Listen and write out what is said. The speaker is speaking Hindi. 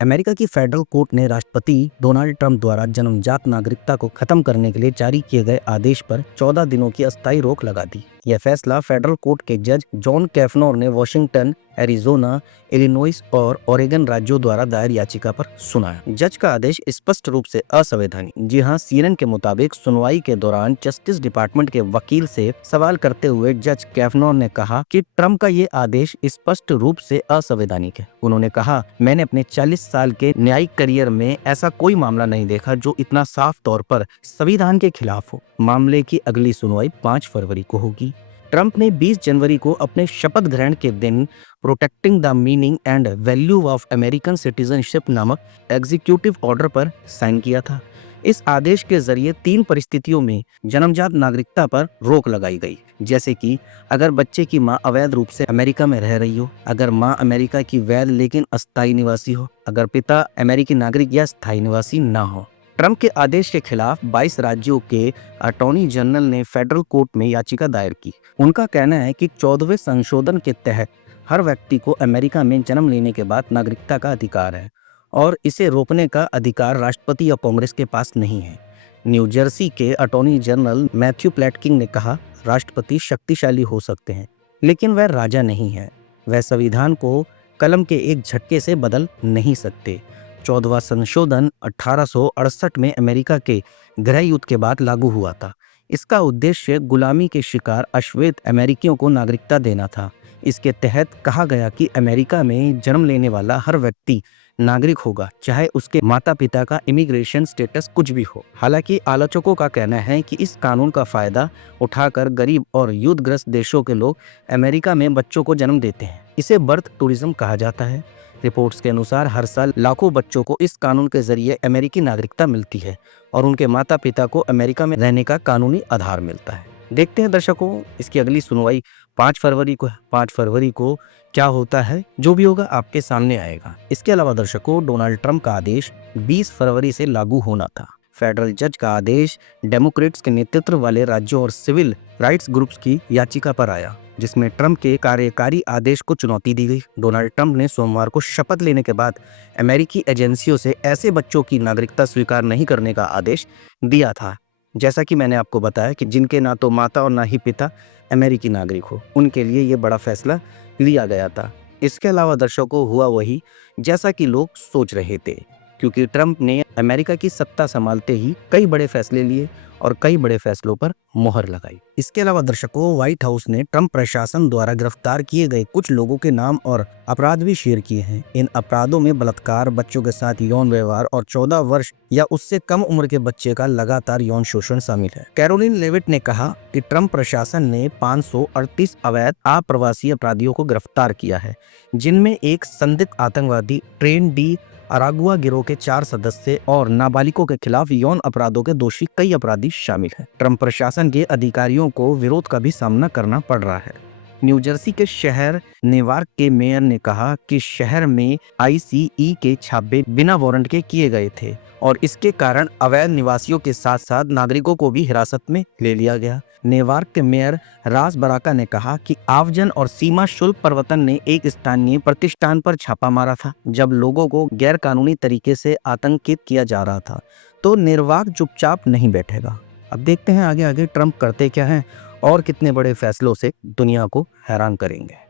अमेरिका की फेडरल कोर्ट ने राष्ट्रपति डोनाल्ड ट्रंप द्वारा जन्मजात नागरिकता को खत्म करने के लिए जारी किए गए आदेश पर 14 दिनों की अस्थायी रोक लगा दी। यह फैसला फेडरल कोर्ट के जज जॉन कैफनोर ने वॉशिंगटन, एरिजोना, इलिनॉइस और ओरेगन राज्यों द्वारा दायर याचिका पर सुनाया। जज का आदेश स्पष्ट रूप से असंवैधानिक। जी हां, सीएनएन के मुताबिक सुनवाई के दौरान जस्टिस डिपार्टमेंट के वकील से सवाल करते हुए जज कैफनोर ने कहा कि ट्रंप का ये आदेश स्पष्ट रूप से असंवैधानिक है। उन्होंने कहा, मैंने अपने 40 साल के न्यायिक करियर में ऐसा कोई मामला नहीं देखा जो इतना साफ तौर पर संविधान के खिलाफ हो। मामले की अगली सुनवाई 5 फरवरी को होगी। ट्रंप ने 20 जनवरी को अपने शपथ ग्रहण के दिन protecting the meaning and value of American citizenship नामक एग्जीक्यूटिव ऑर्डर पर साइन किया था। इस आदेश के जरिए 3 परिस्थितियों में जन्मजात नागरिकता पर रोक लगाई गई, जैसे कि अगर बच्चे की मां अवैध रूप से अमेरिका में रह रही हो, अगर मां अमेरिका की वैध लेकिन अस्थायी निवासी हो, अगर पिता अमेरिकी नागरिक या स्थायी निवासी न हो। ट्रंप के आदेश के खिलाफ 22 राज्यों के अटॉर्नी जनरल ने फेडरल कोर्ट में याचिका दायर की। उनका कहना है कि 14वें संशोधन के तहत हर व्यक्ति को अमेरिका में जन्म लेने के बाद नागरिकता का अधिकार है और इसे रोकने का अधिकार राष्ट्रपति या कांग्रेस के पास नहीं है। न्यू जर्सी के अटॉर्नी जनरल मैथ्यू प्लेटकिंग ने कहा, राष्ट्रपति शक्तिशाली हो सकते हैं लेकिन वह राजा नहीं है। वह संविधान को कलम के एक झटके से बदल नहीं सकते। 14वां संशोधन 1868 में अमेरिका के गृह युद्ध के बाद लागू हुआ था। इसका उद्देश्य गुलामी के शिकार अश्वेत अमेरिकियों को नागरिकता देना था। इसके तहत कहा गया कि अमेरिका में जन्म लेने वाला हर व्यक्ति नागरिक होगा, चाहे उसके माता पिता का इमिग्रेशन स्टेटस कुछ भी हो। हालांकि आलोचकों का कहना है कि इस कानून का फायदा उठाकर गरीब और युद्धग्रस्त देशों के लोग अमेरिका में बच्चों को जन्म देते हैं। इसे बर्थ टूरिज्म कहा जाता है। रिपोर्ट्स के अनुसार हर साल लाखों बच्चों को इस कानून के जरिए अमेरिकी नागरिकता मिलती है और उनके माता पिता को अमेरिका में रहने का कानूनी आधार मिलता है। देखते हैं दर्शकों, इसकी अगली सुनवाई 5 फरवरी को है। 5 फरवरी को क्या होता है, जो भी होगा आपके सामने आएगा। इसके अलावा दर्शकों, डोनाल्ड ट्रंप का आदेश 20 फरवरी से लागू होना था। फेडरल जज का आदेश डेमोक्रेट्स के नेतृत्व वाले राज्यों और सिविल राइट्स ग्रुप्स की याचिका पर आया, जिसमें ट्रंप के कार्यकारी आदेश को चुनौती दी गई। डोनाल्ड ट्रंप ने सोमवार को शपथ लेने के बाद अमेरिकी एजेंसियों से ऐसे बच्चों की नागरिकता स्वीकार नहीं करने का आदेश दिया था, जैसा कि मैंने आपको बताया कि जिनके ना तो माता और ना ही पिता अमेरिकी नागरिक हो, उनके लिए ये बड़ा फैसला लिया गया था। इसके अलावा दर्शकों, हुआ वही जैसा कि लोग सोच रहे थे, क्योंकि ट्रंप ने अमेरिका की सत्ता संभालते ही कई बड़े फैसले लिए और कई बड़े फैसलों पर मोहर लगाई। इसके अलावा दर्शकों, व्हाइट हाउस ने ट्रंप प्रशासन द्वारा गिरफ्तार किए गए कुछ लोगों के नाम और अपराध भी शेयर किए हैं। इन अपराधों में बलात्कार, बच्चों के साथ यौन व्यवहार और 14 वर्ष या उससे कम उम्र के बच्चे का लगातार यौन शोषण शामिल है। कैरोलिन लेविट ने कहा कि ट्रंप प्रशासन ने 538 अवैध अप्रवासी अपराधियों को गिरफ्तार किया है, जिनमें एक संदिग्ध आतंकवादी, ट्रेन डी अरागुआ गिरोह के 4 सदस्य और नाबालिगों के खिलाफ यौन अपराधों के दोषी कई अपराधी शामिल हैं। ट्रंप प्रशासन के अधिकारियों को विरोध का भी सामना करना पड़ रहा है। न्यू जर्सी के शहर नेवार्क के मेयर ने कहा कि शहर में ICE के छापे बिना वारंट के किए गए थे और इसके कारण अवैध निवासियों के साथ साथ नागरिकों को भी हिरासत में ले लिया गया। नेवार्क के मेयर रास बराका ने कहा कि आव्रजन और सीमा शुल्क प्रवर्तन ने एक स्थानीय प्रतिष्ठान पर छापा मारा था जब लोगों को गैर कानूनी तरीके से आतंकित किया जा रहा था, तो नेवार्क चुपचाप नहीं बैठेगा। अब देखते हैं आगे आगे ट्रंप करते क्या हैं और कितने बड़े फैसलों से दुनिया को हैरान करेंगे।